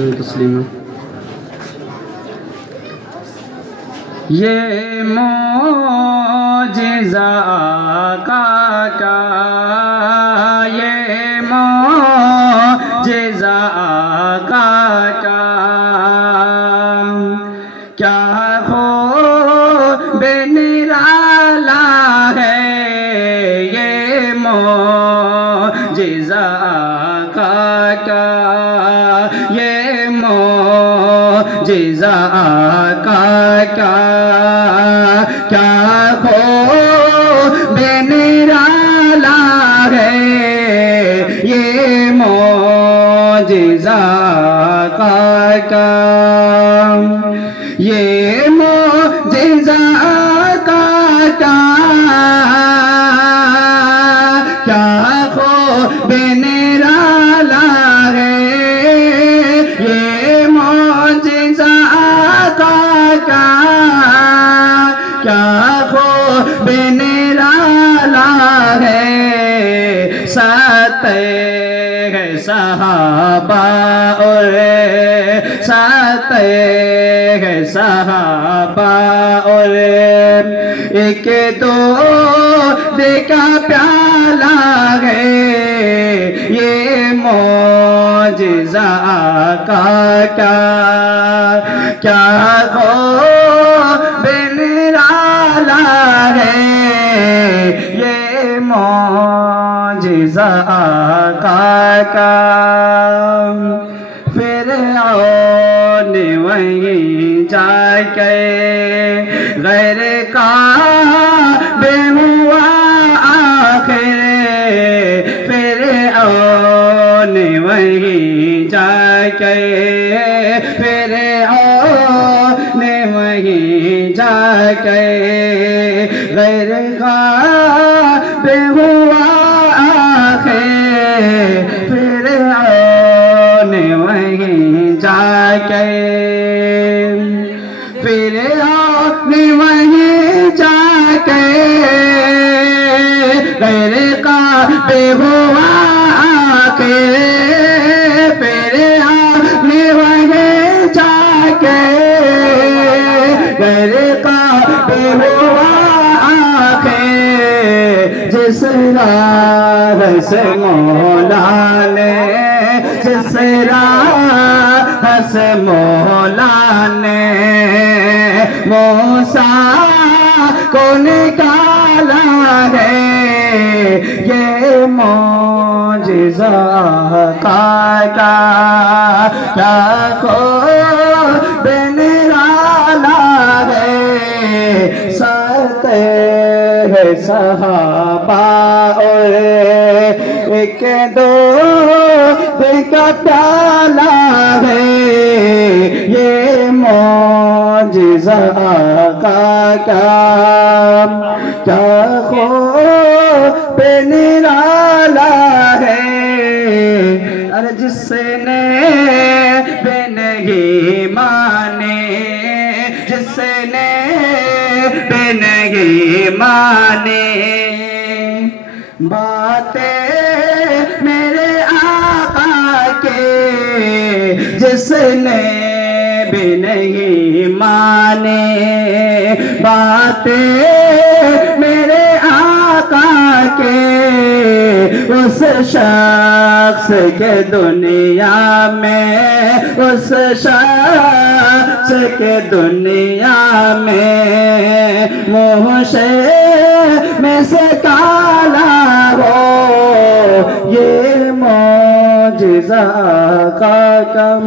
वसल्लम तस्लीमा। ये मौजिज़ा का ये मौजिज़ा का क्या हो बेनिराला है ये मौजिज़ा का ये मौजिज़ा का क्या हो बेनिराला है ये मौजिज़ा का ये मौजिज़ा का क्या हो बेनिराला है ये मौजिज़ा का क्या हो बेनिराला है। साते है सहाबा और साते है सहाबा और एक दो देखा प्याला है ये मौजिज़ा का क्या हो बेनिराला है ये मौजिज़ा का फिर ने वहीं जाके गैर का बेहुआ आखिर फिर ने वहीं जाके फिर ने वहीं जाके गैर का बेहुआ आखिर फिर ने वहीं जाके फिर ने वहीं जाके गैर का बेहुआ आखिर फिर ने वहीं जाके गैर का बेहुआ आखिर जिस राह से मौला ने जिस राह से मौला ने मूसा को निकाला है ये मौजिज़ा का क्या हो बेनिराला है। साते है सहाबा और एक दो देखा प्याला है ये मौजिज़ा का क्या हो बेनिराला है। अरे जिसने नहीं माने जिसने नहीं माने बातें मेरे आका के जिसने भी नहीं माने बातें मेरे आका के उस शख्स के दुनिया में उस शख्स के दुनिया में मुँह से में से काला हो ये मौजिज़ा का कम।